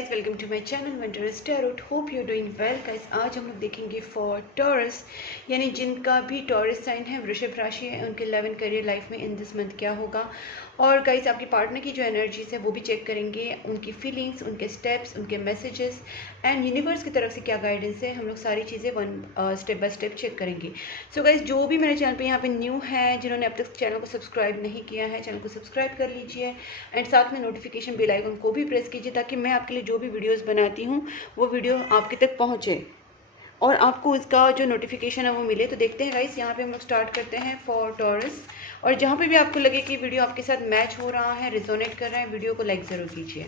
Guys, welcome to my channel wondrous tarot. Hope you doing well guys. आज हम लोग देखेंगे फॉर टॉरस, यानी जिनका भी टॉरस साइन है, वृषभ राशि है, उनके लव एंड करियर लाइफ में इन दिस मंथ क्या होगा। और गाइस आपके पार्टनर की जो एनर्जीज है वो भी चेक करेंगे, उनकी फीलिंग्स, उनके स्टेप्स, उनके मैसेजेस एंड यूनिवर्स की तरफ से क्या गाइडेंस है। हम लोग सारी चीज़ें स्टेप बाय स्टेप चेक करेंगे। सो गाइस, जो भी मेरे चैनल पे यहाँ पे न्यू है, जिन्होंने अब तक चैनल को सब्सक्राइब नहीं किया है, चैनल को सब्सक्राइब कर लीजिए एंड साथ में नोटिफिकेशन बेल आइकन को भी प्रेस कीजिए ताकि मैं आपके लिए जो भी वीडियोस बनाती हूँ वो वीडियो आपके तक पहुँचे और आपको इसका जो नोटिफिकेशन है वो मिले। तो देखते हैं गाइस, यहाँ पे हम लोग स्टार्ट करते हैं फॉर टॉरस। और जहाँ पे भी आपको लगे कि वीडियो आपके साथ मैच हो रहा है, रिजोनेट कर रहा है, वीडियो को लाइक ज़रूर कीजिए।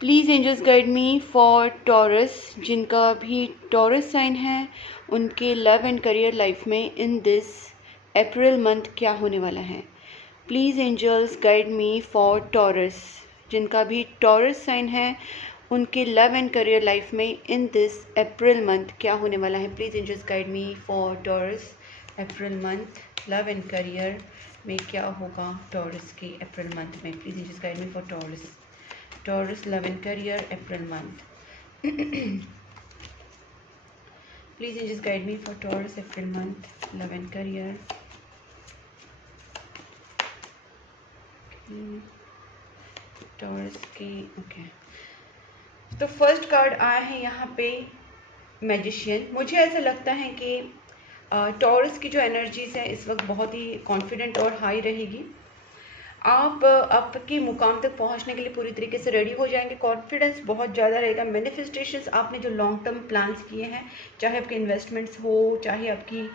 Please angels guide me for Taurus, जिनका भी टॉरस साइन है, उनके लव एंड करियर लाइफ में इन दिस अप्रैल मंथ क्या होने वाला है। Please angels guide me for Taurus, जिनका भी टॉरस साइन है, उनके लव एंड करियर लाइफ में इन दिस अप्रैल मंथ क्या होने वाला है। Please angels guide me for Taurus April month, love and career में क्या होगा टॉरस के अप्रैल मंथ में। Please angels guide me for Taurus love and career April month. Please angels guide me for Taurus April month, love and career. Taurus की okay. तो first card आया है यहाँ पे मैजिशियन। मुझे ऐसा लगता है कि टॉरस की जो एनर्जीज है इस वक्त बहुत ही कॉन्फिडेंट और हाई रहेगी। आप आपके मुकाम तक पहुंचने के लिए पूरी तरीके से रेडी हो जाएंगे। कॉन्फिडेंस बहुत ज़्यादा रहेगा। मैनिफेस्टेशंस आपने जो लॉन्ग टर्म प्लान्स किए हैं, चाहे आपके इन्वेस्टमेंट्स हो, चाहे आपकी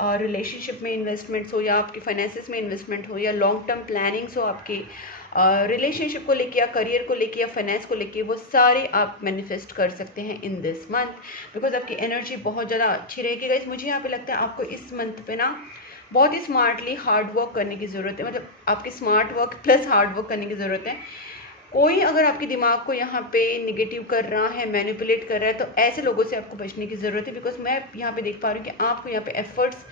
रिलेशनशिप में इन्वेस्टमेंट्स हो, या आपके फाइनेंसेस में इन्वेस्टमेंट हो, या लॉन्ग टर्म प्लानिंग्स हो आपके रिलेशनशिप को लेके या करियर को लेके या फाइनेंस को लेके, वो सारे आप मैनिफेस्ट कर सकते हैं इन दिस मंथ बिकॉज आपकी एनर्जी बहुत ज़्यादा अच्छी रहेगी गाइस। मुझे यहाँ पे लगता है आपको इस मंथ पे ना बहुत ही स्मार्टली हार्ड वर्क करने की ज़रूरत है। मतलब आपकी smart work plus hard work करने की ज़रूरत है। कोई अगर आपके दिमाग को यहाँ पे निगेटिव कर रहा है, मैनिपुलेट कर रहा है, तो ऐसे लोगों से आपको बचने की ज़रूरत है। बिकॉज मैं यहाँ पे देख पा रही हूँ कि आपको यहाँ पे एफर्ट्स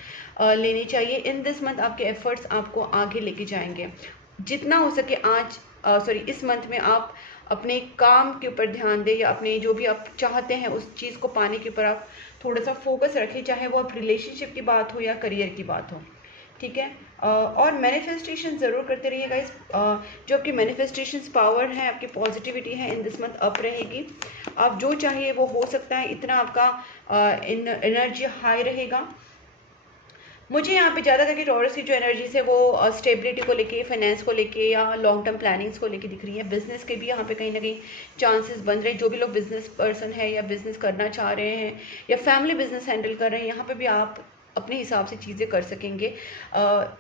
लेने चाहिए। इन दिस मंथ आपके एफर्ट्स आपको आगे लेके जाएंगे। जितना हो सके आज इस मंथ में आप अपने काम के ऊपर ध्यान दें, या अपने जो भी आप चाहते हैं उस चीज़ को पाने के ऊपर आप थोड़ा सा फोकस रखें, चाहे वो आप रिलेशनशिप की बात हो या करियर की बात हो, ठीक है। और मैनिफेस्टेशन ज़रूर करते रहिए गाइस। जो आपकी मैनिफेस्टेशंस पावर है, आपकी पॉजिटिविटी है, इन दिस मंथ अप रहेगी। आप जो चाहिए वो हो सकता है, इतना आपका एनर्जी हाई रहेगा। मुझे यहाँ पे ज़्यादा करके टॉरस की जो एनर्जीज है वो स्टेबिलिटी को लेके, फाइनेंस को लेके, या लॉन्ग टर्म प्लानिंग्स को लेके दिख रही है। बिजनेस के भी यहाँ पे कहीं ना कहीं चांसेस बन रहे हैं। जो भी लोग बिजनेस पर्सन है या बिजनेस करना चाह रहे हैं या फैमिली बिजनेस हैंडल कर रहे हैं, यहाँ पे भी आप अपने हिसाब से चीज़ें कर सकेंगे।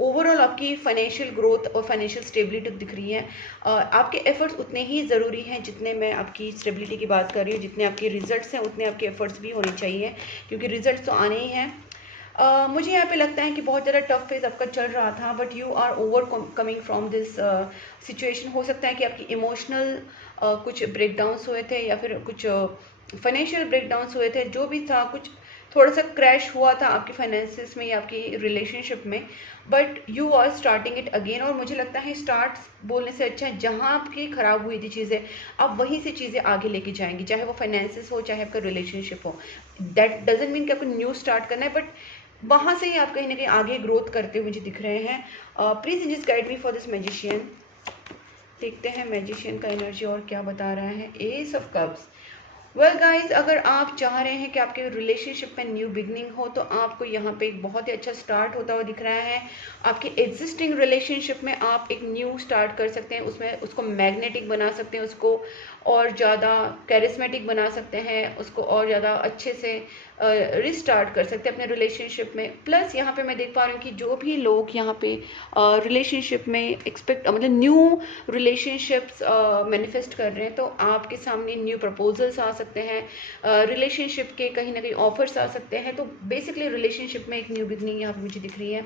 ओवरऑल आपकी फाइनेंशियल ग्रोथ और फाइनेंशियल स्टेबिलिटी दिख रही है। आपके एफर्ट्स उतने ही ज़रूरी हैं जितने मैं आपकी स्टेबिलिटी की बात कर रही हूँ। जितने आपके रिजल्ट्स हैं उतने आपके एफर्ट्स भी होने चाहिए, क्योंकि रिजल्ट्स तो आने ही हैं। मुझे यहाँ पे लगता है कि बहुत ज़्यादा टफ फेज आपका चल रहा था, but you are overcoming from this situation. हो सकता है कि आपकी इमोशनल कुछ ब्रेकडाउन्स हुए थे, या फिर कुछ फाइनेंशियल ब्रेकडाउन्स हुए थे। जो भी था, कुछ थोड़ा सा क्रैश हुआ था आपकी फाइनेंसेस में या आपकी रिलेशनशिप में, but you are starting it again. और मुझे लगता है स्टार्ट बोलने से अच्छा है, जहाँ आपकी ख़राब हुई थी चीज़ें, आप वहीं से चीज़ें आगे लेके जाएंगी, चाहे वो फाइनेंसेस हो, चाहे आपका रिलेशनशिप हो। दैट डजेंट मीन कि आपको न्यू स्टार्ट करना है, बट वहाँ से ही आप कहीं ना कहीं आगे ग्रोथ करते हुए मुझे दिख रहे हैं। Please angels guide me for this magician. देखते हैं मैजिशियन का एनर्जी और क्या बता रहा है। S of cups. Well guys, अगर आप चाह रहे हैं कि आपके रिलेशनशिप में न्यू बिगनिंग हो, तो आपको यहाँ पे एक बहुत ही अच्छा स्टार्ट होता हुआ दिख रहा है। आपके एग्जिस्टिंग रिलेशनशिप में आप एक न्यू स्टार्ट कर सकते हैं, उसमें उसको मैग्नेटिक बना सकते हैं, उसको और ज़्यादा कैरिस्मेटिक बना सकते हैं, उसको और ज़्यादा अच्छे से रिस्टार्ट कर सकते हैं अपने रिलेशनशिप में। प्लस यहाँ पे मैं देख पा रही हूँ कि जो भी लोग यहाँ पे रिलेशनशिप में मतलब न्यू रिलेशनशिप्स मैनिफेस्ट कर रहे हैं, तो आपके सामने न्यू प्रपोजल्स आ सकते हैं, रिलेशनशिप के कहीं ना कहीं ऑफर्स आ सकते हैं। तो बेसिकली रिलेशनशिप में एक न्यू बिगनिंग यहाँ पे मुझे दिख रही है।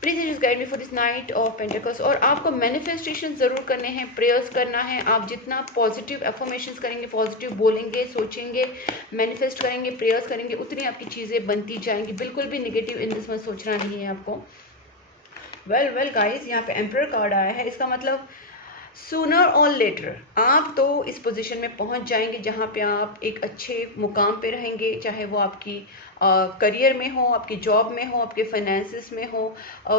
Please angels guide me for this knight of pentacles. और आपको मैनिफेस्टेशन ज़रूर करने हैं, प्रेयर्स करना है। आप जितना पॉजिटिव एफर्मेशंस करेंगे, पॉजिटिव बोलेंगे, सोचेंगे, मैनिफेस्ट करेंगे, प्रेयर्स करेंगे, उतनी आपकी चीज़ें बनती जाएंगी। बिल्कुल भी नेगेटिव इन दिस में सोचना नहीं है आपको। वेल गाइस, यहाँ पे एम्परर कार्ड आया है। इसका मतलब सूनर और लेटर आप तो इस पोजीशन में पहुंच जाएंगे जहां पे आप एक अच्छे मुकाम पे रहेंगे, चाहे वो आपकी करियर में हो, आपकी जॉब में हो, आपके फाइनेंसिस में हो।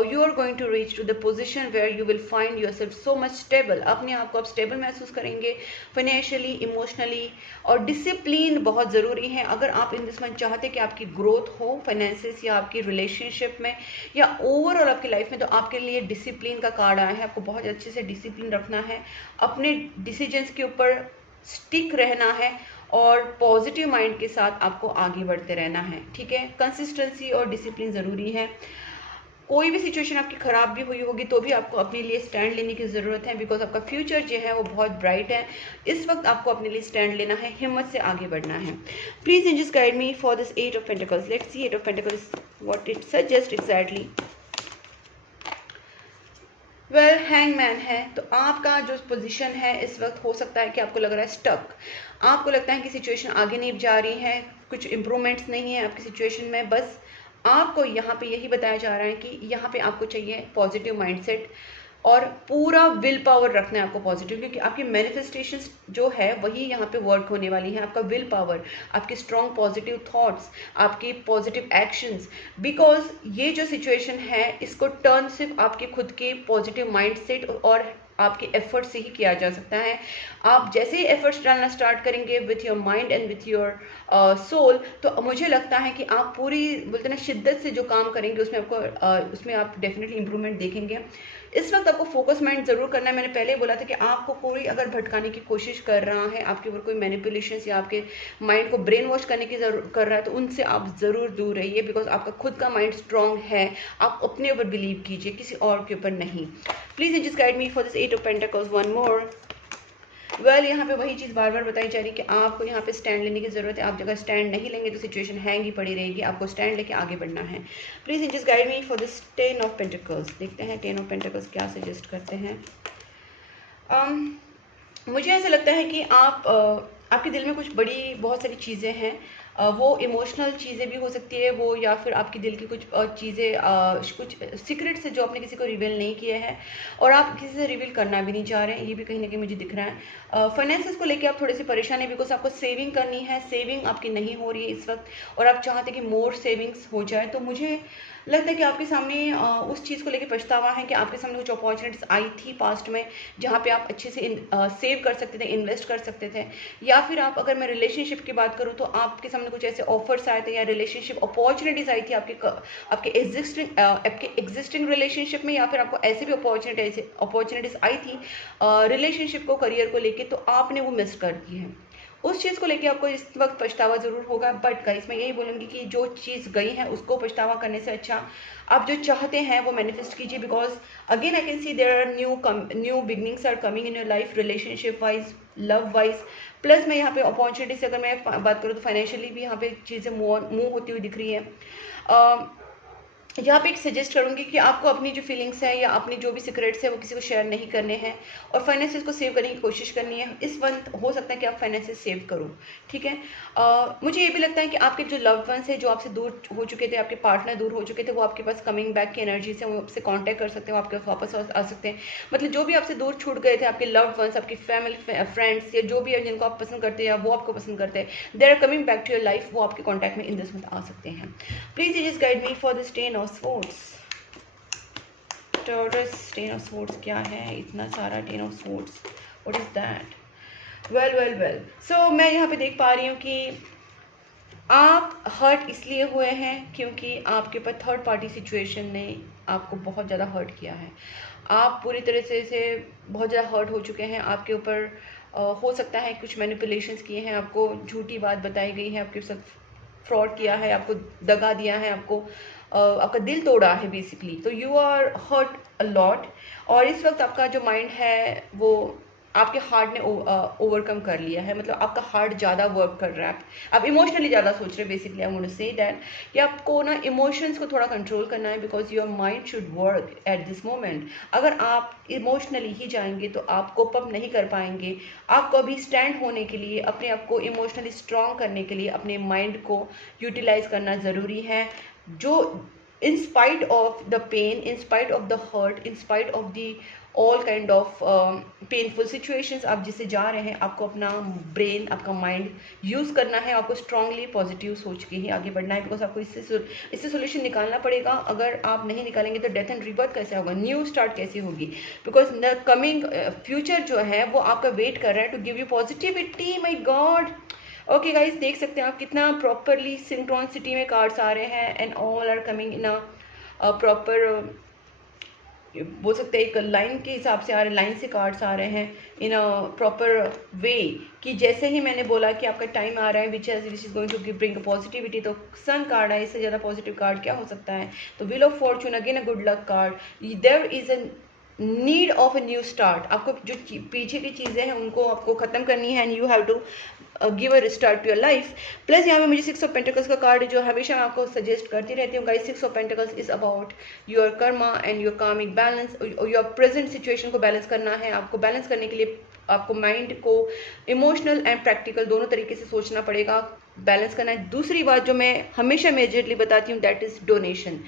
You are going to reach to the position where you will find yourself so much stable. अपने आप को आप स्टेबल महसूस करेंगे फाइनेंशियली, इमोशनली, और डिसिप्लिन बहुत ज़रूरी है। अगर आप इन दिस मंथ चाहते कि आपकी ग्रोथ हो फाइनेंसिस या आपकी रिलेशनशिप में या ओवरऑल आपकी लाइफ में, तो आपके लिए डिसिप्लिन का कार्ड आया है। आपको बहुत अच्छे से डिसिप्लिन रखना है, अपने डिसीजंस के ऊपर स्टिक रहना है और पॉजिटिव माइंड के साथ आपको आगे बढ़ते रहना है, ठीक है। कंसिस्टेंसी और डिसिप्लिन ज़रूरी है। कोई भी सिचुएशन आपकी ख़राब भी हुई होगी तो भी आपको अपने लिए स्टैंड लेने की ज़रूरत है, बिकॉज आपका फ्यूचर जो है वो बहुत ब्राइट है। इस वक्त आपको अपने लिए स्टैंड लेना है, हिम्मत से आगे बढ़ना है। Please angels guide me for this 8 of pentacles. Let's see 8 of pentacles what it suggest exactly. Well, hangman है, तो आपका जो पोजीशन है इस वक्त हो सकता है कि आपको लग रहा है स्टक। आपको लगता है कि सिचुएशन आगे नहीं जा रही है, कुछ इम्प्रूवमेंट्स नहीं है आपकी सिचुएशन में। बस आपको यहाँ पे यही बताया जा रहा है कि यहाँ पे आपको चाहिए पॉजिटिव माइंडसेट और पूरा विल पावर रखना है आपको पॉजिटिव, क्योंकि आपकी मैनिफेस्टेशंस जो है वही यहाँ पे वर्क होने वाली है। आपका विल पावर, आपकी स्ट्रॉन्ग पॉजिटिव थॉट्स, आपकी पॉजिटिव एक्शंस, बिकॉज ये जो सिचुएशन है इसको टर्न सिर्फ आपके खुद के पॉजिटिव माइंडसेट और आपके एफर्ट से ही किया जा सकता है। आप जैसे ही एफर्ट्स डालना स्टार्ट करेंगे with your mind and with your soul, तो मुझे लगता है कि आप पूरी बोलते ना शिद्दत से जो काम करेंगे उसमें आपको उसमें आप डेफिनेटली इंप्रूवमेंट देखेंगे। इस वक्त आपको फोकस माइंड जरूर करना है। मैंने पहले बोला था कि आपको कोई अगर भटकाने की कोशिश कर रहा है, आपके ऊपर कोई मैनिपुलेशंस या आपके माइंड को ब्रेन वॉश करने की कर रहा है, तो उनसे आप ज़रूर दूर रहिए, बिकॉज आपका खुद का माइंड स्ट्रांग है। आप अपने ऊपर बिलीव कीजिए, किसी और के ऊपर नहीं। Please just guide me for this 8 of pentacles one more. Well, यहाँ पे वही चीज़ बार बार बताई जा रही है कि आपको यहाँ पे स्टैंड लेने की ज़रूरत है। आप अगर स्टैंड नहीं लेंगे तो सिचुएशन हैंग ही पड़ी रहेगी। आपको स्टैंड लेके आगे बढ़ना है। Please just guide me for this 10 of pentacles. देखते हैं 10 ऑफ पेंटिकल्स क्या सजेस्ट करते हैं। मुझे ऐसा लगता है कि आपके दिल में कुछ बड़ी बहुत सारी चीज़ें हैं। वो इमोशनल चीज़ें भी हो सकती है वो, या फिर आपके दिल की कुछ चीज़ें, कुछ सीक्रेट्स है जो आपने किसी को रिवील नहीं किया है और आप किसी से रिवील करना भी नहीं चाह रहे हैं। ये भी कहीं ना कहीं मुझे दिख रहा है। फाइनेंसेस को लेके आप थोड़े से परेशान है, बिकॉज आपको सेविंग करनी है, सेविंग आपकी नहीं हो रही है इस वक्त, और आप चाहते कि मोर सेविंग्स हो जाए। तो मुझे लगता है कि आपके सामने उस चीज़ को लेके पछतावा है कि आपके सामने कुछ अपॉर्चुनिटीज आई थी पास्ट में जहाँ पे आप अच्छे से सेव कर सकते थे, इन्वेस्ट कर सकते थे। या फिर आप, अगर मैं रिलेशनशिप की बात करूँ, तो आपके सामने कुछ ऐसे ऑफर्स आए थे या रिलेशनशिप अपॉर्चुनिटीज आई थी आपके एग्जिस्टिंग रिलेशनशिप में, या फिर आपको ऐसे भी अपॉर्चुनिटीज आई थी रिलेशनशिप को, करियर को लेके, तो आपने वो मिस कर दी है। उस चीज़ को लेके आपको इस वक्त पछतावा ज़रूर होगा। बट गाइस, मैं यही बोलूँगी कि जो चीज़ गई है उसको पछतावा करने से अच्छा आप जो चाहते हैं वो मैनिफेस्ट कीजिए, because again I can see there are new beginnings are coming in your life, relationship wise, love wise. Plus मैं यहाँ पे अपॉर्चुनिटी से अगर मैं बात करूँ तो फाइनेंशियली भी यहाँ पे चीज़ें मूव होती हुई दिख रही है। यहाँ पे एक सजेस्ट करूँगी कि आपको अपनी जो फीलिंग्स है या अपनी जो भी सीक्रेट्स है वो किसी को शेयर नहीं करने हैं और फाइनेंसेस को सेव करने की कोशिश करनी है। इस वक्त हो सकता है कि आप फाइनेंसेस सेव करो, ठीक है। मुझे ये भी लगता है कि आपके जो लव्ड वंस है जो आपसे दूर हो चुके थे, आपके पार्टनर दूर हो चुके थे, वो आपके पास कमिंग बैक की एनर्जी से वो आपसे कॉन्टैक्ट कर सकते हैं, वो आपके पास वापस आ सकते हैं। मतलब जो भी आपसे दूर छूट गए थे, आपके लव्ड वंस, आपकी फैमिली, फ्रेंड्स, या जो भी है जिनको आप पसंद करते हैं या वो आपको पसंद करते हैं, they are coming back to your life, वो आपके कॉन्टैक्ट में इन दिस मंथ आ सकते हैं। Please just guide me for this 10 of swords. Taurus, 10 of swords क्या है? इतना सारा 10 of swords, what is that? Well, so मैं यहाँ पे देख पा रही हूँ कि आप हर्ट इसलिए हुए हैं क्योंकि आपके ऊपर थर्ड पार्टी सिचुएशन ने आपको बहुत ज़्यादा हर्ट किया है। आप पूरी तरह से बहुत ज़्यादा हर्ट हो चुके हैं। आपके ऊपर हो सकता है कुछ मैनिपुलेशंस किए हैं, आपको झूठी बात बताई गई है, आपके साथ फ्रॉड किया है, आपको दगा दिया है, आपका दिल तोड़ा है बेसिकली। तो you are hurt a lot, और इस वक्त आपका जो माइंड है वो आपके हार्ट ने ओवरकम कर लिया है। मतलब आपका हार्ट ज़्यादा वर्क कर रहा है, आप इमोशनली ज़्यादा सोच रहे हैं। Basically I want to say that कि आपको ना इमोशंस को थोड़ा कंट्रोल करना है, because your mind should work at this moment. अगर आप इमोशनली ही जाएंगे तो आप कोप अप नहीं कर पाएंगे। आपको अभी स्टैंड होने के लिए, अपने आप को इमोशनली स्ट्रॉन्ग करने के लिए अपने माइंड को यूटिलाइज करना ज़रूरी है, जो in spite of the pain, in spite of the hurt, in spite of the all kind of painful situations आप जिससे जा रहे हैं, आपको अपना ब्रेन, आपका माइंड यूज़ करना है, आपको स्ट्रांगली पॉजिटिव सोच के ही आगे बढ़ना है, बिकॉज आपको इससे सोल्यूशन निकालना पड़ेगा। अगर आप नहीं निकालेंगे तो डेथ एंड रिबर्थ कैसे होगा, न्यू स्टार्ट कैसे होगी, बिकॉज द कमिंग फ्यूचर जो है वो आपका वेट कर रहा है to give you positivity. My god. Okay guys, देख सकते हैं आप कितना प्रॉपरली सिंक्रोनिसिटी में कार्ड्स आ रहे हैं and all are coming in a proper, बोल सकते हैं एक लाइन के हिसाब से आ रहे, लाइन से कार्ड्स आ रहे हैं इन अ प्रॉपर वे, कि जैसे ही मैंने बोला कि आपका टाइम आ रहा है which is going to bring positivity, तो सन कार्ड है, इससे ज़्यादा पॉजिटिव कार्ड क्या हो सकता है। तो wheel of fortune again a good luck card. There is a need of a new start. आपको जो पीछे की चीज़ें हैं उनको आपको ख़त्म करनी है and you have to give a restart to your life. Plus यहाँ पे मुझे 6 ऑफ पेंटिकल्स का कार्ड जो हमेशा मैं आपको सजेस्ट करती रहती हूँ guys, 6 of pentacles is about your Karma and your कार्मिक बैलेंस। योर प्रेजेंट सिचुएशन को बैलेंस करना है। आपको बैलेंस करने के लिए आपको माइंड को इमोशनल एंड प्रैक्टिकल दोनों तरीके से सोचना पड़ेगा, बैलेंस करना है। दूसरी बात जो मैं हमेशा मेजरली बताती हूँ दैट इज डोनेशन।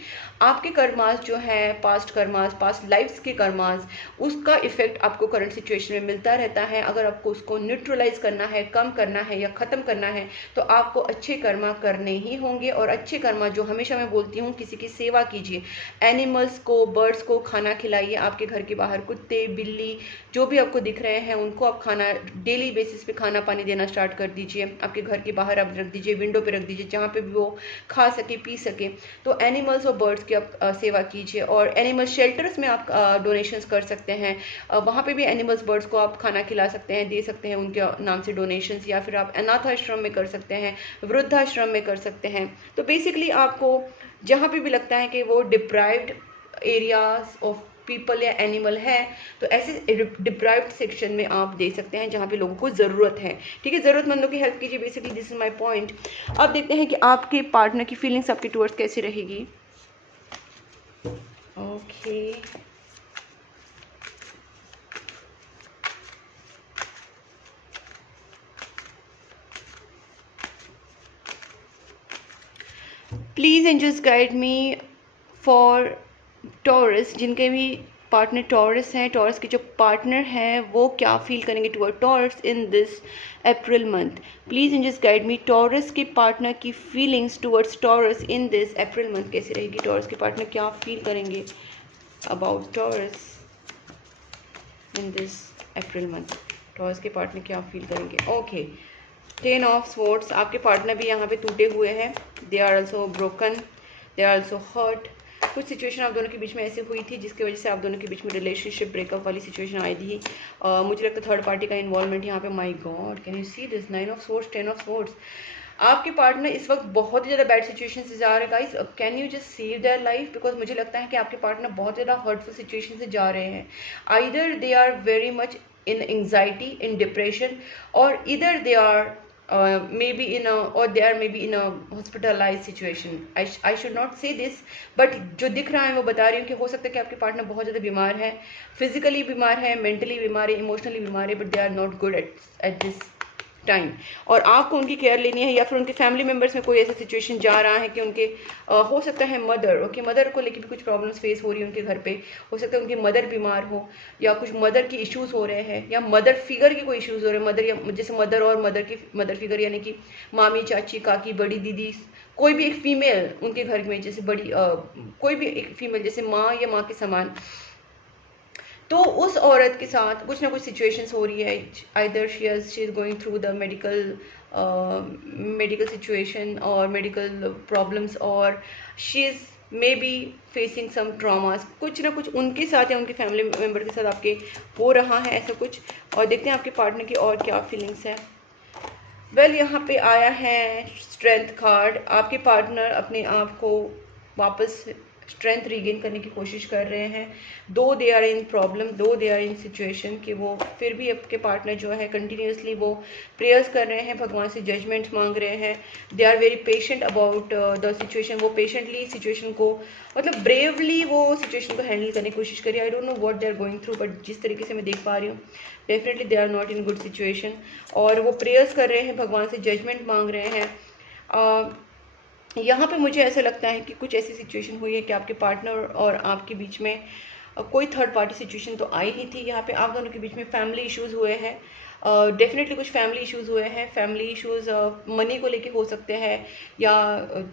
आपके कर्मास जो है, पास्ट कर्मास, पास्ट लाइफ्स के कर्मास, उसका इफेक्ट आपको करंट सिचुएशन में मिलता रहता है। अगर आपको उसको न्यूट्रलाइज करना है, कम करना है या ख़त्म करना है, तो आपको अच्छे कर्मा करने ही होंगे। और अच्छे कर्मा जो हमेशा मैं बोलती हूँ, किसी की सेवा कीजिए, एनिमल्स को, बर्ड्स को खाना खिलाइए। आपके घर के बाहर कुत्ते, बिल्ली जो भी आपको दिख रहे हैं उनको आप खाना, डेली बेसिस पे खाना पानी देना स्टार्ट कर दीजिए। आपके घर के बाहर आप रख दीजिए, विंडो पे रख दीजिए, जहाँ पे भी वो खा सके, पी सके। तो एनिमल्स और बर्ड्स की आप सेवा कीजिए। और एनिमल शेल्टर्स में आप डोनेशंस कर सकते हैं, वहाँ पे भी एनिमल्स, बर्ड्स को आप खाना खिला सकते हैं, दे सकते हैं उनके नाम से डोनेशंस। या फिर आप अनाथ आश्रम में कर सकते हैं, वृद्धाश्रम में कर सकते हैं। तो बेसिकली आपको जहाँ पे भी लगता है कि वो डिप्राइव्ड एरियाज ऑफ पीपल या एनिमल है, तो ऐसे डिप्राइव्ड सेक्शन में आप दे सकते हैं जहाँ पे लोगों को ज़रूरत है। ठीक है, ज़रूरतमंदों की हेल्प कीजिए। Basically this is my point. अब देखते हैं कि आपके पार्टनर की फीलिंग्स आपके टुवर्ड्स कैसी रहेगी। Okay, please angels guide me for Taurus, जिनके भी पार्टनर टॉरस हैं, टॉरस के जो पार्टनर हैं वो क्या फील करेंगे toward Taurus in this April month. Please angels guide me, Taurus के पार्टनर की feelings towards Taurus in this April month कैसी रहेगी। टॉरस के पार्टनर क्या फील करेंगे about Taurus in this April month. Taurus के पार्टनर क्या फील करेंगे। Okay, 10 of swords. आपके पार्टनर भी यहाँ पे टूटे हुए हैं, they are also broken, they are also hurt. कुछ सिचुएशन आप दोनों के बीच में ऐसी हुई थी जिसकी वजह से आप दोनों के बीच में रिलेशनशिप ब्रेकअप वाली सिचुएशन आई थी। मुझे लगता है थर्ड पार्टी का इन्वॉल्वमेंट यहाँ पे। My God, can you see this, 9 of swords, 10 of swords. आपके पार्टनर इस वक्त बहुत ही ज़्यादा बैड सिचुएशन से जा रहे हैं guys. Can you just save their life, because मुझे लगता है कि आपके पार्टनर बहुत ज़्यादा हर्टफुल सिचुएशन से जा रहे हैं। Either they are very much in anxiety, in depression, or either they are maybe in a, or they are maybe in a hospitalized situation. I should not say this, but जो दिख रहा है वो बता रही हूँ कि हो सकता है कि आपके पार्टनर बहुत ज़्यादा बीमार है, फिजिकली बीमार है, मेंटली बीमार है, इमोशनली बीमार है, but they are not good at this time. और आपको उनकी केयर लेनी है, या फिर उनके फैमिली मेम्बर्स में कोई ऐसा सिचुएशन जा रहा है कि उनके हो सकता है मदर, ओके, मदर को लेकर भी कुछ प्रॉब्लम्स फेस हो रही है उनके घर पे। हो सकता है उनकी मदर बीमार हो, या कुछ मदर की इश्यूज़ हो रहे हैं, या मदर फिगर की कोई इश्यूज़ हो रहे हैं। मदर, या जैसे मदर और मदर फिगर यानी कि मामी, चाची, काकी, बड़ी दीदी, कोई भी एक फीमेल उनके घर में, जैसे बड़ी कोई भी एक फीमेल जैसे माँ या माँ के समान, तो उस औरत के साथ कुछ ना कुछ सिचुएशंस हो रही है। Either she is going through the medical situation और मेडिकल प्रॉब्लम्स, और she is maybe facing some traumas. कुछ ना कुछ उनके साथ या उनके फैमिली मेम्बर के साथ आपके हो रहा है ऐसा कुछ। और देखते हैं आपके पार्टनर की और क्या फीलिंग्स है। वेल, यहाँ पे आया है स्ट्रेंथ कार्ड। आपके पार्टनर अपने आप को वापस स्ट्रेंथ रीगेन करने की कोशिश कर रहे हैं। दो दे आर इन प्रॉब्लम, दो दे आर इन सिचुएशन, कि वो फिर भी आपके पार्टनर जो है कंटिन्यूसली वो प्रेयर्स कर रहे हैं, भगवान से जजमेंट मांग रहे हैं। They are very patient about the situation. वो पेशेंटली सिचुएशन को, मतलब ब्रेवली वो सिचुएशन को हैंडल करने की कोशिश करिए। I don't know what they are going through, but जिस तरीके से मैं देख पा रही हूँ definitely they are not in good situation. और वो प्रेयर्स कर रहे हैं, भगवान से जजमेंट मांग रहे हैं। यहाँ पे मुझे ऐसा लगता है कि कुछ ऐसी सिचुएशन हुई है कि आपके पार्टनर और आपके बीच में कोई थर्ड पार्टी सिचुएशन तो आई ही थी। यहाँ पे आप दोनों के बीच में फैमिली इश्यूज़ हुए हैं, डेफिनेटली कुछ फैमिली इश्यूज़ हुए हैं। फैमिली इश्यूज़ मनी को लेके हो सकते हैं या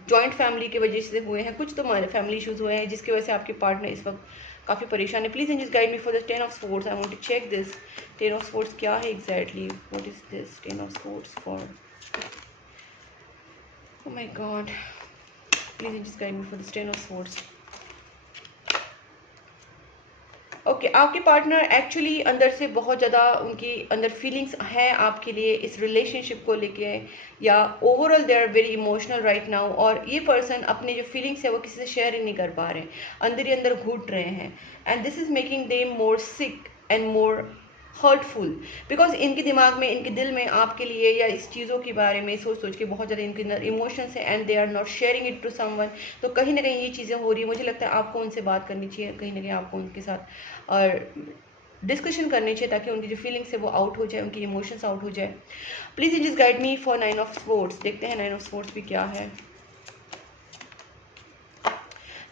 जॉइंट फैमिली की वजह से हुए हैं, कुछ तो फैमिली इश्यूज़ हुए हैं जिसकी वजह से आपके पार्टनर इस वक्त काफ़ी परेशान है। Please just guide me for the 10 of sports. I want to check this 10 of sports क्या है exactly, what is this 10 of sports for, oh my god, please just guide me for this 10 of swords. Okay आपके partner actually अंदर से बहुत ज़्यादा उनकी अंदर feelings हैं आपके लिए इस रिलेशनशिप को लेके, या overall they are very emotional right now, और ये पर्सन अपने जो फीलिंग्स है वो किसी से शेयर ही नहीं कर पा रहे हैं, अंदर ही अंदर घुट रहे हैं, and this is making them more sick and more hurtful, because इनके दिमाग में, इनके दिल में आपके लिए या इस चीज़ों के बारे में सोच सोच के बहुत ज़्यादा इनके अंदर इमोशंस है, and they are not sharing it to someone. तो कहीं ना कहीं ये चीज़ें हो रही है। मुझे लगता है आपको उनसे बात करनी चाहिए, कहीं ना कहीं आपको उनके साथ और डिस्कशन करनी चाहिए ताकि उनकी जो फीलिंग्स है वो आउट हो जाए, उनकी इमोशंस आउट हो जाए। Please just guide me for 9 of sports. देखते हैं 9 ऑफ स्पोर्ट्स भी क्या है।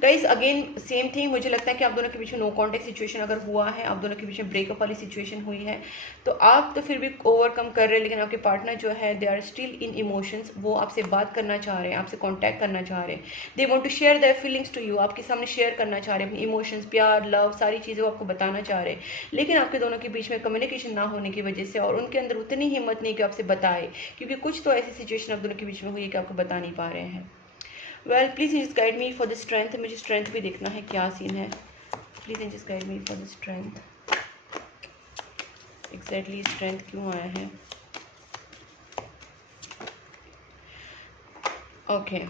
गाइस अगेन सेम थिंग, मुझे लगता है कि आप दोनों के बीच में नो कॉन्टेक्ट सिचुएशन अगर हुआ है, आप दोनों के बीच में ब्रेकअप वाली सिचुएशन हुई है, तो आप तो फिर भी ओवरकम कर रहे हैं, लेकिन आपके पार्टनर जो है they are still in emotions. वो आपसे बात करना चाह रहे हैं, आपसे कांटेक्ट करना चाह रहे हैं, they want to share their feelings to you, आपके सामने शेयर करना चाह रहे हैं अपनी इमोशंस, प्यार, लव, सारी चीज़ें वो आपको बताना चाह रहे हैं, लेकिन आपके दोनों के बीच में कम्युनिकेशन ना होने की वजह से, और उनके अंदर उतनी हिम्मत नहीं कि आपसे बताए, क्योंकि कुछ तो ऐसी सिचुएशन आप दोनों के बीच में हुई है कि आपको बता नहीं पा रहे हैं। Well please just guide me for the strength. मुझे स्ट्रेंथ भी देखना है क्या सीन है। Please just guide me for the strength. Exactly strength क्यों आया है? ओके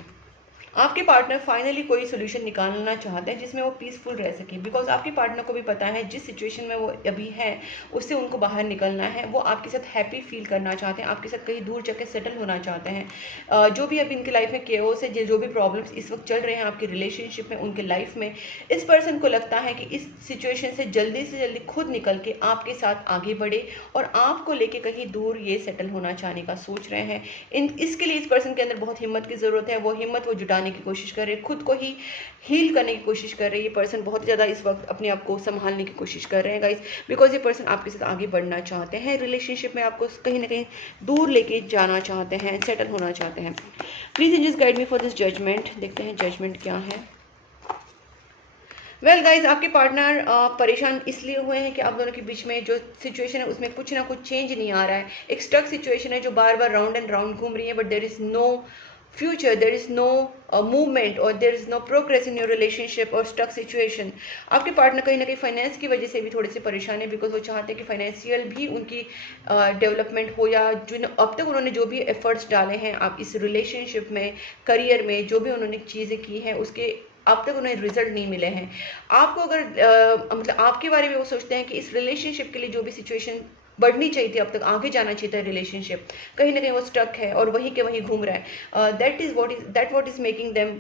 आपके पार्टनर फाइनली कोई सोल्यूशन निकालना चाहते हैं जिसमें वो पीसफुल रह सके, बिकॉज आपके पार्टनर को भी पता है जिस सिचुएशन में वो अभी है उससे उनको बाहर निकलना है। वो आपके साथ हैप्पी फील करना चाहते हैं, आपके साथ कहीं दूर जाकर सेटल होना चाहते हैं। जो भी अभी इनकी लाइफ में केओस है, जो भी प्रॉब्लम्स इस वक्त चल रहे हैं आपकी रिलेशनशिप में, उनके लाइफ में, इस पर्सन को लगता है कि इस सिचुएशन से जल्दी खुद निकल के आपके साथ आगे बढ़े और आपको लेके कहीं दूर ये सेटल होना चाहने का सोच रहे हैं। इसके लिए इस पर्सन के अंदर बहुत हिम्मत की ज़रूरत है। वो हिम्मत वो जुटाने की कोशिश कर रहे हैं, खुद को ही हील करने की कोशिश कर रहे हैं। ये पर्सन बहुत ज़्यादा इस वक्त अपने आप को संभालने की कोशिश कर रहे हैं गाइस, बिकॉज ये पर्सन आपके साथ आगे बढ़ना चाहते हैं, रिलेशनशिप में आपको कहीं ना कहीं दूर लेके जाना चाहते हैं, सेटल होना चाहते हैं। Please just guide me for this judgement. देखते हैं जजमेंट क्या है। वेल गाइज आपके पार्टनर परेशान इसलिए हुए हैं कि आप दोनों के बीच में जो सिचुएशन है उसमें कुछ ना कुछ चेंज नहीं आ रहा है। एक स्टक सिचुएशन है जो बार बार राउंड एंड राउंड घूम रही है, but there is no future, there is no movement or there is no progress in your relationship or stuck situation। आपके पार्टनर कहीं ना कहीं फाइनेंस की वजह से भी थोड़े से परेशान है, बिकॉज वो चाहते हैं कि फाइनेंशियल भी उनकी डेवलपमेंट हो, या जो अब तक उन्होंने जो भी एफर्ट्स डाले हैं आप इस रिलेशनशिप में, करियर में, जो भी उन्होंने चीज़ें की हैं उसके अब तक उन्हें रिजल्ट नहीं मिले हैं। आपको अगर मतलब आपके बारे में वो सोचते हैं कि इस रिलेशनशिप के लिए जो भी सिचुएशन बढ़नी चाहिए थी, अब तक आगे जाना चाहिए था रिलेशनशिप, कहीं ना कहीं वो स्टक है और वहीं के वहीं घूम रहा है। That what is making them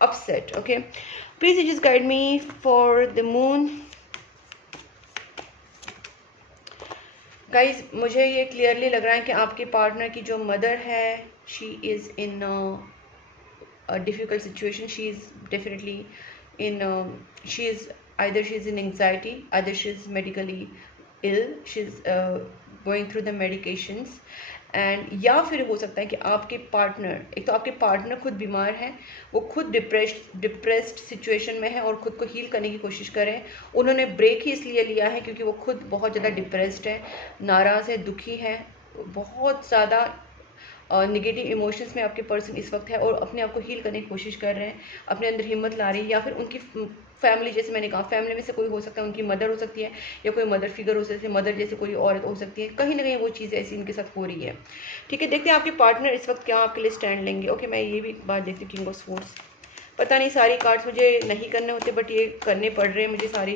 upset. Okay please just guide me for the moon. Guys मुझे ये क्लियरली लग रहा है कि आपके पार्टनर की जो मदर है she is in difficult situation। She is definitely in she is in anxiety, either she is medically ill, she is going through the medications, and या फिर हो सकता है कि आपके पार्टनर, एक तो आपके पार्टनर खुद बीमार है, वो खुद डिप्रेस्ड सिचुएशन में है और खुद को हील करने की कोशिश कर रहे हैं। उन्होंने ब्रेक ही इसलिए लिया है क्योंकि वो खुद बहुत ज़्यादा डिप्रेस्ड है, नाराज़ है, दुखी है, बहुत ज़्यादा निगेटिव इमोशंस में आपके पर्सन इस वक्त है और अपने आप को हील करने की कोशिश कर रहे हैं, अपने अंदर हिम्मत ला रही है। या फिर उनकी फैमिली, जैसे मैंने कहा, फैमिली में से कोई हो सकता है, उनकी मदर हो सकती है या कोई मदर फिगर हो सकती है, मदर जैसे कोई औरत हो सकती है, कहीं ना कहीं वो चीज़ ऐसी इनके साथ हो रही है। ठीक है, देखते हैं आपके पार्टनर इस वक्त क्या आपके लिए स्टैंड लेंगे। ओके मैं ये भी बात देखती हूँ, किंग ऑफ स्वॉर्ड्स। पता नहीं सारी कार्ड्स मुझे नहीं करने होते, बट ये करने पड़ रहे हैं मुझे सारी,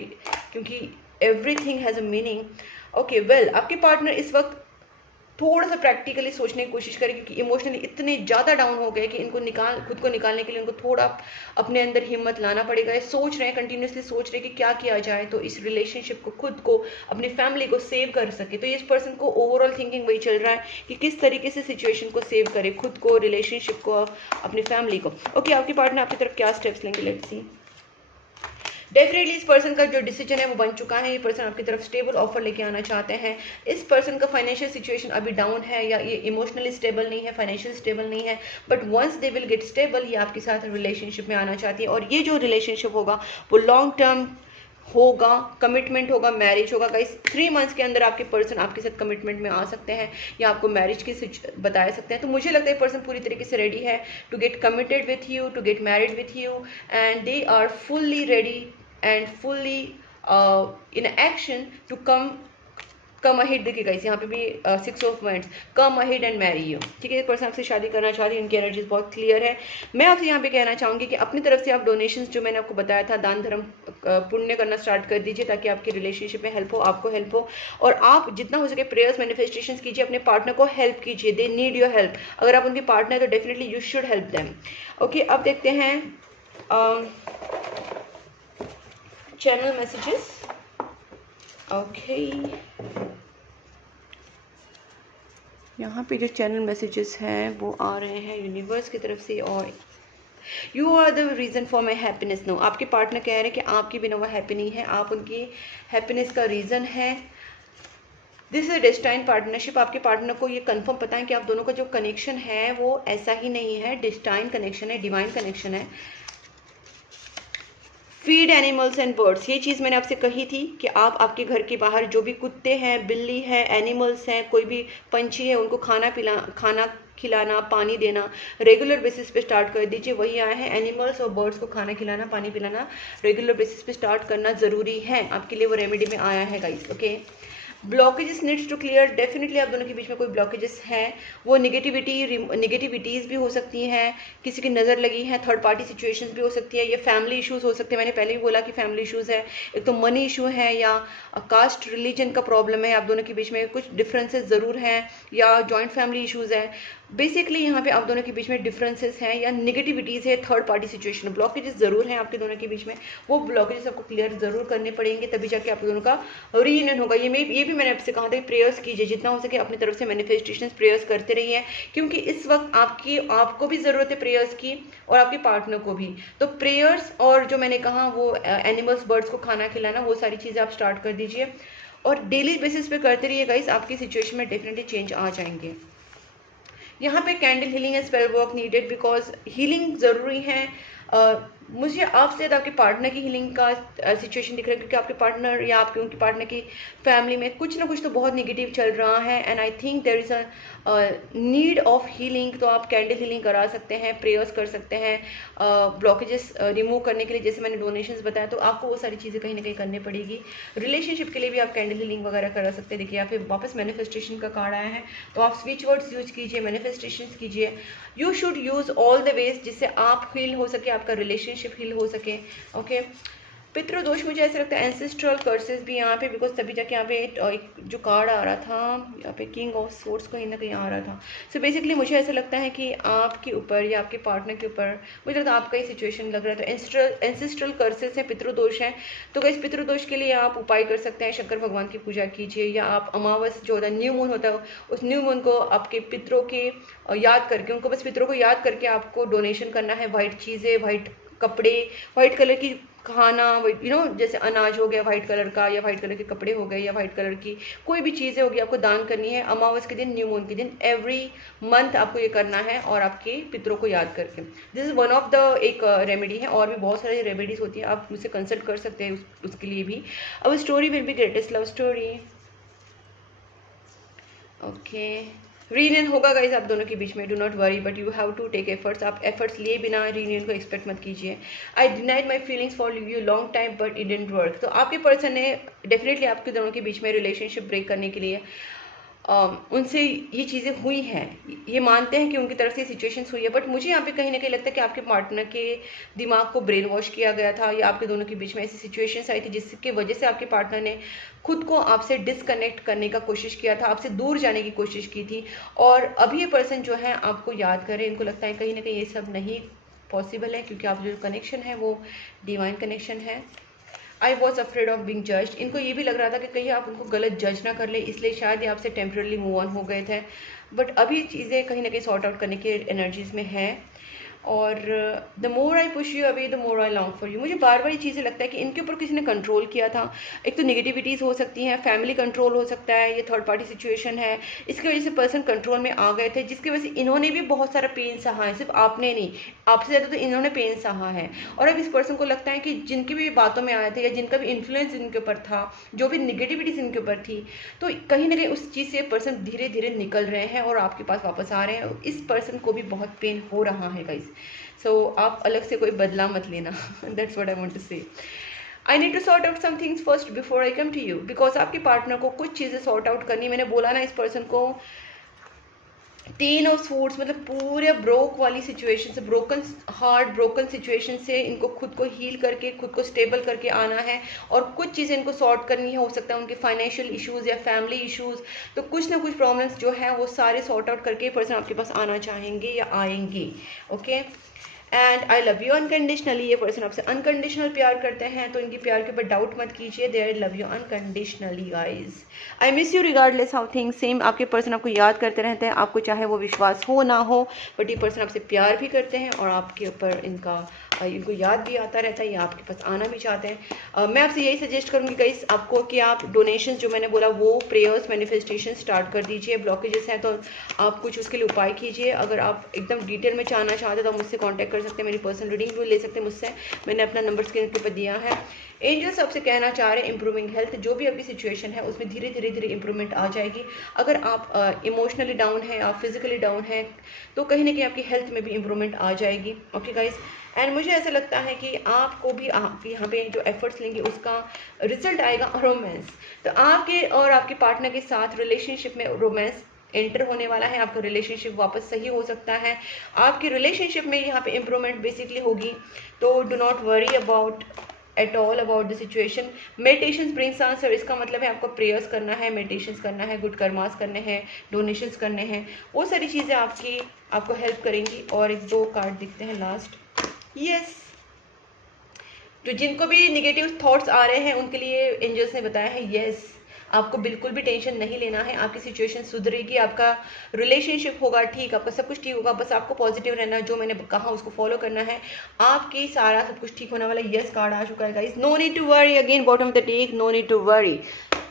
क्योंकि everything has a meaning. Okay well आपके पार्टनर इस वक्त थोड़ा सा प्रैक्टिकली सोचने की कोशिश करें, क्योंकि इमोशनली इतने ज़्यादा डाउन हो गए कि इनको खुद को निकालने के लिए उनको थोड़ा अपने अंदर हिम्मत लाना पड़ेगा। ये सोच रहे हैं, कंटिन्यूसली सोच रहे हैं कि क्या किया जाए तो इस रिलेशनशिप को, खुद को, अपनी फैमिली को सेव कर सके। तो इस पर्सन को ओवरऑल थिंकिंग वही चल रहा है कि किस तरीके से सिचुएशन को सेव करे, खुद को, रिलेशनशिप को, अपनी फैमिली को। ओके आपके पार्टनर आपकी तरफ क्या स्टेप्स लेंगे, लेट्स सी। डेफिनेटली इस पर्सन का जो डिसीजन है वो बन चुका है। ये पर्सन आपकी तरफ स्टेबल ऑफर लेके आना चाहते हैं। इस पर्सन का फाइनेंशियल सिचुएशन अभी डाउन है या ये इमोशनली स्टेबल नहीं है, फाइनेंशियल स्टेबल नहीं है, but once they will get stable ये आपके साथ रिलेशनशिप में आना चाहती है। और ये जो रिलेशनशिप होगा वो लॉन्ग टर्म होगा, कमिटमेंट होगा, मैरिज होगा। गाइस 3 मंथ्स के अंदर आपके पर्सन आपके साथ कमिटमेंट में आ सकते हैं या आपको मैरिज की बता सकते हैं। तो मुझे लगता है पर्सन पूरी तरीके से रेडी है to get committed with you, to get married with you, and they are fully ready and fully in action to come ahead. देखिए गाइस यहाँ पे भी 6 of wands, come ahead and marry you. ठीक है, person आपसे शादी करना चाहती है, इनकी एनर्जीज बहुत क्लियर है। मैं आपसे यहाँ पे कहना चाहूँगी कि अपनी तरफ से आप डोनेशंस जो मैंने आपको बताया था, दान धर्म पुण्य करना स्टार्ट कर दीजिए ताकि आपकी रिलेशनशिप में हेल्प हो, आपको हेल्प हो। और आप जितना हो सके प्रेयर्स मैनिफेस्टेशंस कीजिए, अपने पार्टनर को हेल्प कीजिए। They need your help. अगर आप उनके पार्टनर है तो definitely you should help them. Okay, अब देखते हैं चैनल मैसेजेस। ओके, यहाँ पे जो चैनल मैसेजेस हैं वो आ रहे हैं यूनिवर्स की तरफ से। और you are the reason for my happiness. No, आपके पार्टनर कह रहे हैं कि आपके बिना वो हैप्पी नहीं है, आप उनकी हैप्पीनेस का रीज़न है। This is destined partnership. आपके पार्टनर को ये कंफर्म पता है कि आप दोनों का जो कनेक्शन है वो ऐसा ही नहीं है, डेस्टाइन कनेक्शन है, डिवाइन कनेक्शन है। फीड एनिमल्स एंड बर्ड्स, ये चीज़ मैंने आपसे कही थी कि आप आपके घर के बाहर जो भी कुत्ते हैं, बिल्ली है, एनिमल्स हैं, कोई भी पंछी है, उनको खाना खिलाना, पानी देना रेगुलर बेसिस पे स्टार्ट कर दीजिए। वही आए हैं एनिमल्स और बर्ड्स को खाना खिलाना, पानी पिलाना रेगुलर बेसिस पे स्टार्ट करना ज़रूरी है। आपके लिए वो रेमेडी में आया है guys. Okay, blockages needs to clear. Definitely आप दोनों के बीच में कोई ब्लॉकेजेस हैं, वो नेगेटिविटीज़ भी हो सकती हैं, किसी की नज़र लगी है, थर्ड पार्टी सिचुएशंस भी हो सकती है, ये फैमिली इश्यूज हो सकते हैं। मैंने पहले भी बोला कि फैमिली इश्यूज है, एक तो मनी इशू है या कास्ट रिलीजन का प्रॉब्लम है, आप दोनों के बीच में कुछ डिफरेंसेस ज़रूर हैं, या जॉइंट फैमिली इशूज़ है। बेसिकली यहाँ पे आप दोनों के बीच में डिफरेंसेस हैं या निगेटिविटीज़ है, थर्ड पार्टी सिचुएशन, ब्लॉकेजेस ज़रूर हैं आपके दोनों के बीच में। वो ब्लॉकेजेस आपको क्लियर ज़रूर करने पड़ेंगे, तभी जाके आप दोनों का रीयूनियन होगा। ये भी मैंने आपसे कहा था कि प्रेयर्स कीजिए, जितना हो सके अपनी तरफ से मैनिफेस्टेशंस प्रेयर्स करते रहिए, क्योंकि इस वक्त आपको भी ज़रूरत है प्रेयर्स की और आपके पार्टनर को भी। तो प्रेयर्स और जो मैंने कहा वो एनिमल्स बर्ड्स को खाना खिलाना, वो सारी चीज़ें आप स्टार्ट कर दीजिए और डेली बेसिस पे करते रहिए गाइस, आपकी सिचुएशन में डेफिनेटली चेंज आ जाएंगे। यहाँ पे candle healing and spell work needed, because healing ज़रूरी है। मुझे आपसे आपके पार्टनर की हीलिंग का सिचुएशन दिख रहा है, क्योंकि आपके पार्टनर या आपके उनके पार्टनर की फैमिली में कुछ ना कुछ तो बहुत नेगेटिव चल रहा है, and I think there is a need of healing. तो आप कैंडल हीलिंग करा सकते हैं, प्रेयर्स कर सकते हैं ब्लॉकेजेस रिमूव करने के लिए, जैसे मैंने डोनेशंस बताया, तो आपको वो सारी चीज़ें कहीं ना कहीं करनी पड़ेगी। रिलेशनशिप के लिए भी आप कैंडल हीलिंग वगैरह करा सकते हैं। देखिए यहाँ पे वापस मैनिफेस्टेशन का कार्ड आया है, तो आप स्विच वर्ड्स यूज कीजिए, मैनिफेस्टेशन कीजिए। You should use all the ways जिससे आप हील हो सके, आपका रिलेशनशिप हील हो सके। ओके, पितृदोष, मुझे ऐसा लगता है एंसेस्ट्रल कर्सेस भी यहाँ पे, बिकॉज तभी जाके यहाँ पे एक जो कार्ड आ रहा था, यहाँ पे किंग ऑफ सोर्ड्स कहीं ना कहीं आ रहा था। सो बेसिकली मुझे ऐसा लगता है कि आपके ऊपर या आपके पार्टनर के ऊपर मुझे लगता है आपका ही सिचुएशन लग रहा है। तो एंसेस्ट्रल कर्सेस है, पितृदोष है। तो इस पितृदोष के लिए आप उपाय कर सकते हैं, शंकर भगवान की पूजा कीजिए, या आप अमावस जो होता है, न्यू मून होता है, उस न्यू मून को आपके पितरों के याद करके, उनको बस पितरों को याद करके आपको डोनेशन करना है। वाइट चीज़ें, वाइट कपड़े, वाइट कलर की खाना, जैसे अनाज हो गया वाइट कलर का, या वाइट कलर के कपड़े हो गए, या वाइट कलर की कोई भी चीज़ें होगी, आपको दान करनी है अमावस के दिन, न्यू मून के दिन, एवरी मंथ आपको ये करना है, और आपके पितरों को याद करके। This is one of the एक रेमेडी है, और भी बहुत सारी रेमेडीज होती है, आप मुझसे कंसल्ट कर सकते हैं उसके लिए भी। अब story will be greatest love story. Okay, reunion होगा गाइज आप दोनों के बीच में, do not worry, but you have to take efforts. आप एफर्ट्स लिए बिना रीयूनियन को एक्सपेक्ट मत कीजिए। I denied my feelings for you long time but it didn't work. तो आपके पर्सन ने डेफिनेटली आपके दोनों के बीच में रिलेशनशिप ब्रेक करने के लिए उनसे ये चीज़ें हुई हैं, ये मानते हैं कि उनकी तरफ से सिचुएशंस हुई है, बट मुझे यहाँ पे कहीं ना कहीं लगता है कि आपके पार्टनर के दिमाग को ब्रेन वॉश किया गया था, या आपके दोनों के बीच में ऐसी सिचुएशंस आई थी जिसकी वजह से आपके पार्टनर ने खुद को आपसे डिसकनेक्ट करने का कोशिश किया था, आपसे दूर जाने की कोशिश की थी। और अभी ये पर्सन जो है आपको याद करे, इनको लगता है कहीं ना कहीं ये सब नहीं पॉसिबल है, क्योंकि आप जो कनेक्शन है वो डिवाइन कनेक्शन है। I was afraid of being judged, इनको ये भी लग रहा था कि कहीं आप उनको गलत जज ना कर ले, इसलिए शायद ये आपसे टेम्पररी मूव ऑन हो गए थे, बट अभी चीज़ें कहीं ना कहीं सॉर्ट आउट करने की एनर्जीज में है। और the more I push you away the more I long for you. मुझे बार बार ये चीज़ें लगता है कि इनके ऊपर किसी ने कंट्रोल किया था। एक तो नेगेटिविटीज़ हो सकती हैं, फैमिली कंट्रोल हो सकता है, ये थर्ड पार्टी सिचुएशन है, इसकी वजह से पर्सन कंट्रोल में आ गए थे, जिसकी वजह से इन्होंने भी बहुत सारा पेन सहा है, सिर्फ आपने नहीं, आपसे ज़्यादा तो इन्होंने पेन सहा है। और अब इस पर्सन को लगता है कि जिनकी भी बातों में आए थे या जिनका भी इन्फ्लुएंस इनके ऊपर था, जो भी नेगेटिविटीज़ इनके ऊपर थी, तो कहीं ना कहीं उस चीज़ से पर्सन धीरे धीरे निकल रहे हैं और आपके पास वापस आ रहे हैं। इस पर्सन को भी बहुत पेन हो रहा है गाइस। सो आप अलग से कोई बदला मत लेना। That's what I want to say. I need to sort out some things first before I come to you, because आपके पार्टनर को कुछ चीज़ें सॉर्ट आउट करनी। मैंने बोला ना, इस पर्सन को 10 ऑफ स्वॉर्ड्स, मतलब पूरे ब्रोक वाली सिचुएशन से, ब्रोकन हार्ट, ब्रोकन सिचुएशन से इनको खुद को हील करके, खुद को स्टेबल करके आना है और कुछ चीज़ें इनको सॉर्ट करनी है। हो सकता है उनके फाइनेंशियल इश्यूज़ या फैमिली इश्यूज़, तो कुछ ना कुछ प्रॉब्लम्स जो है वो सारे सॉर्ट आउट करके पर्सन आपके पास आना चाहेंगे या आएंगे। Okay, and I love you unconditionally. ये पर्सन आपसे अनकंडीशनल प्यार करते हैं, तो इनकी प्यार के ऊपर डाउट मत कीजिए। They I love you unconditionally guys. I miss you regardless how things. Same, आपके पर्सन आपको याद करते रहते हैं, आपको चाहे वो विश्वास हो ना हो, बट ये पर्सन आपसे प्यार भी करते हैं और आपके ऊपर इनको याद भी आता रहता है, या आपके पास आना भी चाहते हैं। मैं आपसे यही सजेस्ट करूँगी गाइस आपको कि आप डोनेशंस जो मैंने बोला वो प्रेयर्स, मैनिफेस्टेशन स्टार्ट कर दीजिए। ब्लॉकेजेस हैं तो आप कुछ उसके लिए उपाय कीजिए। अगर आप एकदम डिटेल में जानना चाहते हैं तो आप मुझसे कॉन्टैक्ट कर सकते हैं, मेरी पर्सनल रीडिंग भी ले सकते हैं मुझसे। मैंने अपना नंबर स्क्रीन के ऊपर दिया है। एंजल्स आपसे कहना चाह रहे हैं इंप्रूविंग हेल्थ, जो भी आपकी सिचुएशन है उसमें धीरे धीरे इंप्रूवमेंट आ जाएगी। अगर आप इमोशनली डाउन है, आप फिजिकली डाउन है, तो कहीं ना कहीं आपकी हेल्थ में भी इंप्रूवमेंट आ जाएगी। ओके गाइस, एंड मुझे ऐसा लगता है कि आपको भी आप यहाँ पे जो एफर्ट्स लेंगे उसका रिजल्ट आएगा रोमांस। तो आपके और आपके पार्टनर के साथ रिलेशनशिप में रोमांस एंटर होने वाला है। आपका रिलेशनशिप वापस सही हो सकता है, आपकी रिलेशनशिप में यहाँ पे इम्प्रूवमेंट बेसिकली होगी। तो do not worry about at all about the situation. Meditations brings answer, इसका मतलब है आपको प्रेयर्स करना है, मेडिटेशंस करना है, गुड कर्मास करने हैं, डोनेशंस करने हैं, वो सारी चीज़ें आपको हेल्प करेंगी। और एक दो कार्ड दिखते हैं लास्ट। यस, तो जिनको भी निगेटिव थॉट्स आ रहे हैं उनके लिए एंजल्स ने बताया है यस, आपको बिल्कुल भी टेंशन नहीं लेना है, आपकी सिचुएशन सुधरेगी, आपका रिलेशनशिप होगा ठीक, आपका सब कुछ ठीक होगा। बस आपको पॉजिटिव रहना, जो मैंने कहा उसको फॉलो करना है, आपकी सारा सब कुछ ठीक होने वाला। यस कार्ड आ चुका है guys. No need to worry, again bottom of the deck, no need to worry.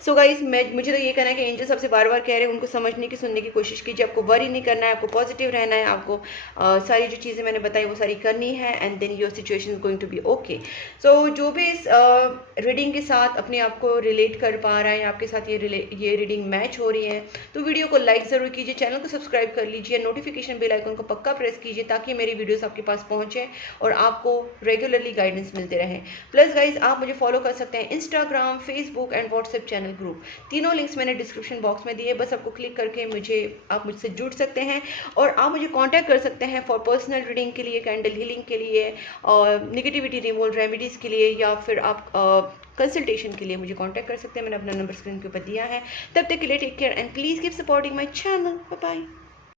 So guys, मुझे तो ये कहना है कि एंजल सबसे बार बार कह रहे हैं, उनको समझने की, सुनने की कोशिश कीजिए। आपको वरी नहीं करना है, आपको पॉजिटिव रहना है, आपको सारी जो चीज़ें मैंने बताई वो सारी करनी है, and then your situation is going to be okay. So जो भी इस रीडिंग के साथ अपने आप को रिलेट कर पा रहा है, आपके साथ ये रीडिंग मैच हो रही है, तो वीडियो को लाइक ज़रूर कीजिए, चैनल को सब्सक्राइब कर लीजिए, नोटिफिकेशन बेल आइकन को पक्का प्रेस कीजिए ताकि मेरी वीडियोस आपके पास पहुंचे और आपको रेगुलरली गाइडेंस मिलते रहे। प्लस गाइज, आप मुझे फॉलो कर सकते हैं Instagram, Facebook and WhatsApp channel group, तीनों लिंक्स मैंने डिस्क्रिप्शन बॉक्स में दिए। बस आपको क्लिक करके आप मुझसे जुड़ सकते हैं और आप मुझे कांटेक्ट कर सकते हैं फॉर पर्सनल रीडिंग के लिए, कैंडल हीलिंग के लिए, और निगेटिविटी रिमूवल रेमेडीज़ के लिए, या फिर आप कंसल्टेशन के लिए मुझे कांटेक्ट कर सकते हैं। मैंने अपना नंबर स्क्रीन के ऊपर दिया है। तब तक के लिए take care and please keep supporting my channel. Bye bye.